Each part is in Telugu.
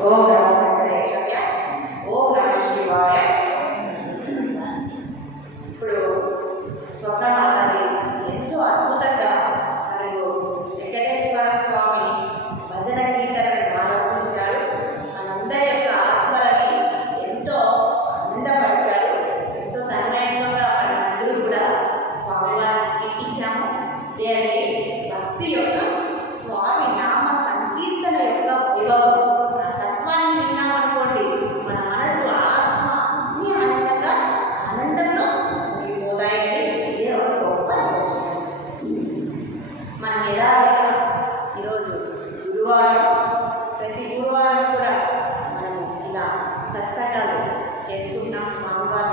Oh, గురువారం ప్రతి గురువారం కూడా మనము ఇలా సత్సంగాలు చేసుకుంటున్నాం స్వామివారి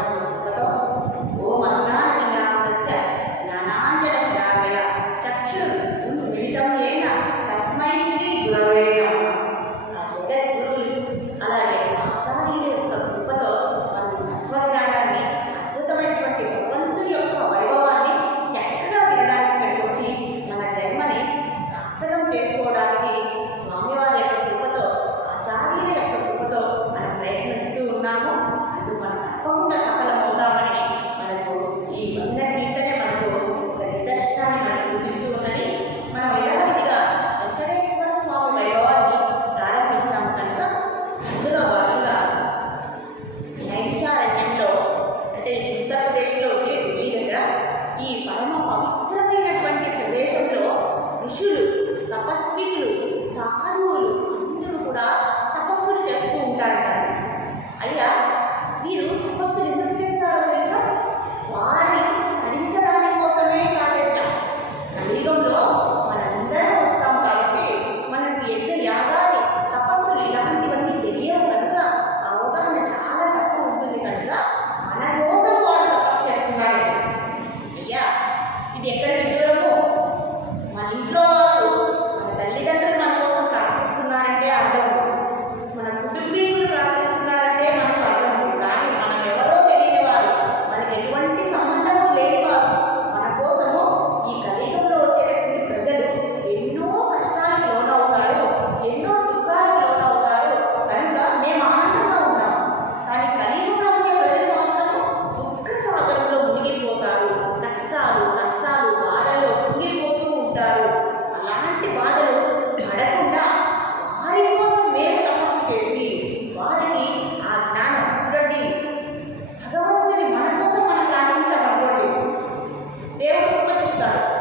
있다.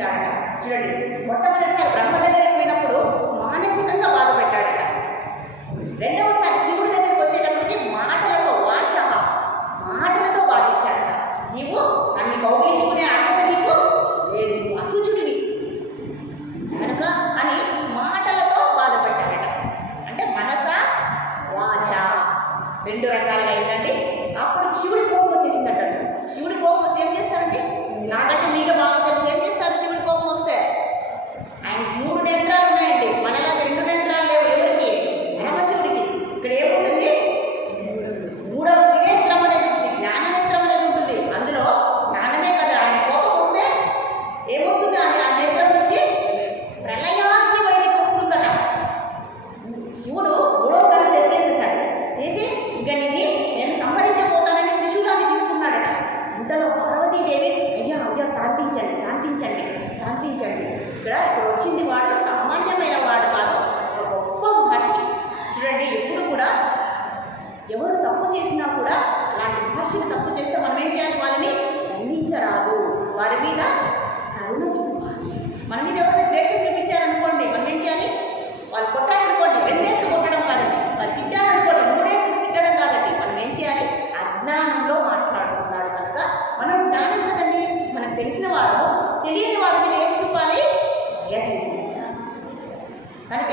చూపించాడట చూడండి మొట్టమొదటిసారి బ్రహ్మ పోయినప్పుడు మానసికంగా బాధపెట్టాడట రెండవ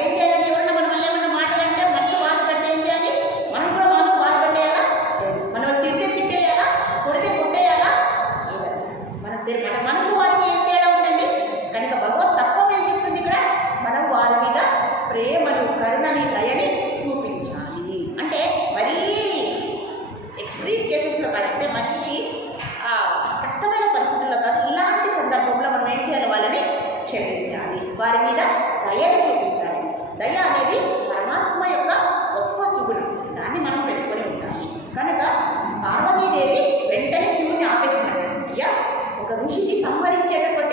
Take. ఒక ఋషిని సంహరించేటటువంటి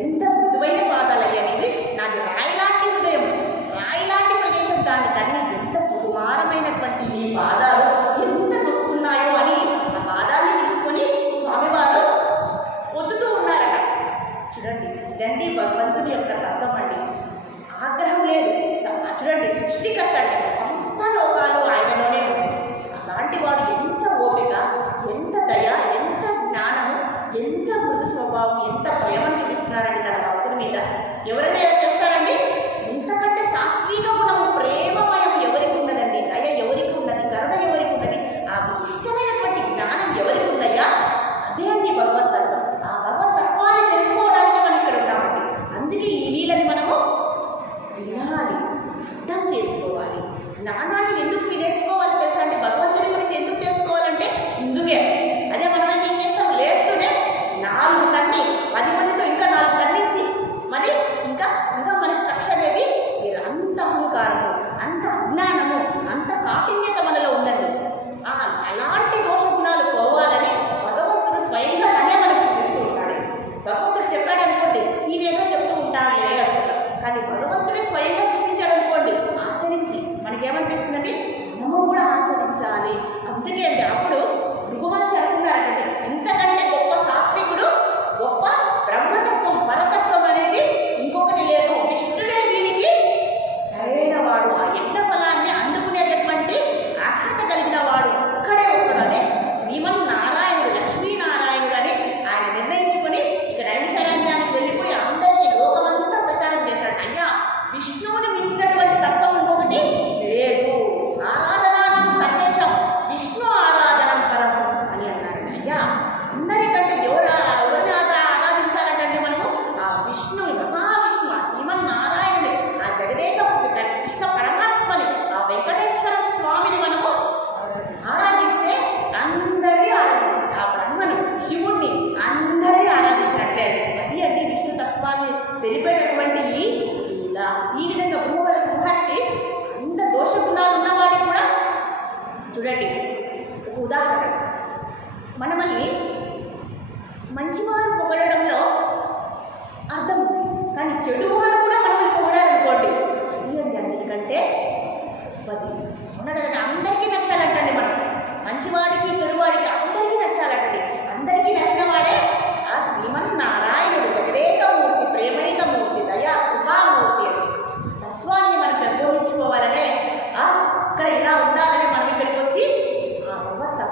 ఎంత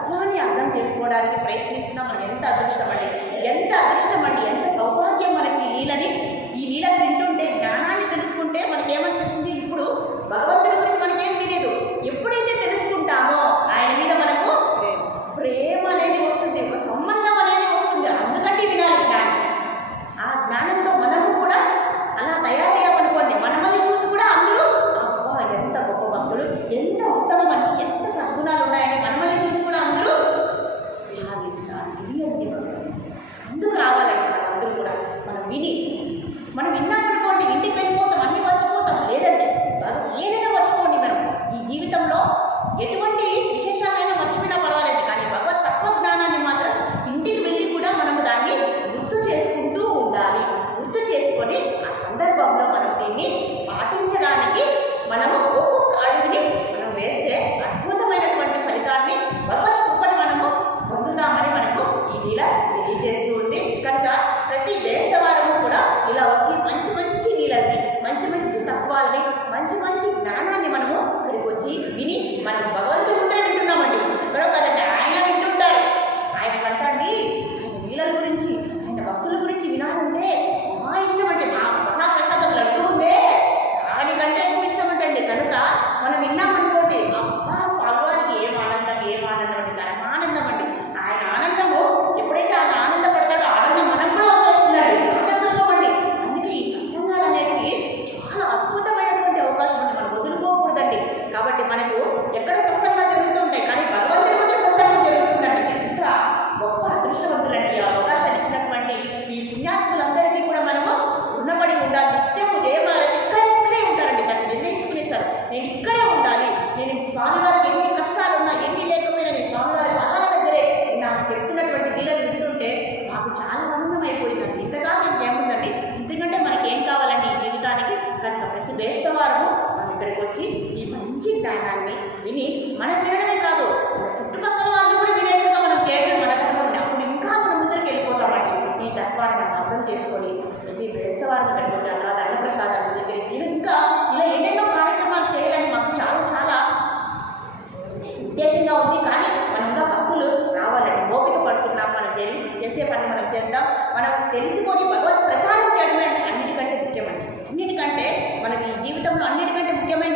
తత్వాన్ని అర్థం చేసుకోవడానికి ప్రయత్నిస్తున్నాం మనం ఎంత అదృష్టం అండి. ఎంత అదృష్టం అండి ఎంత సౌభాగ్యం మనకి ఈ లీలని? ఈ నీళ్ళని వింటుంటే జ్ఞానాన్ని తెలుసుకుంటే మనకేమనిపిస్తుంది? ఇప్పుడు భగవంతుడు ఈ మంచి గానాన్ని విని మనం వినడమే కాదు చుట్టుపక్కల వాళ్ళు కూడా వినేట్టుగా మనం చేయడం మన అప్పుడు ఇంకా మనం ముందరికి వెళ్ళిపోతామండి ఈ తత్వాన్ని మనం అర్థం చేసుకొని ప్రతి వేస్తవాన్ని కనిపించాలి? అన్నప్రసాదాన్ని స్వీకరించి ఇంకా ఇలా ఎన్నెన్నో కార్యక్రమాలు చేయాలని మాకు చాలా చాలా ఉద్దేశంగా ఉంది. కానీ మనకు హక్కులు రావాలండి. ఓపిక పడుకున్నాం మనం చేసి చేసే పని మనం చేద్దాం. మనం తెలుసుకొని భగవత్ ప్రచారం చేయడమే అన్నిటికంటే ముఖ్యమండి. అన్నిటికంటే మనకి జీవితంలో అన్నిటికంటే ముఖ్యమైన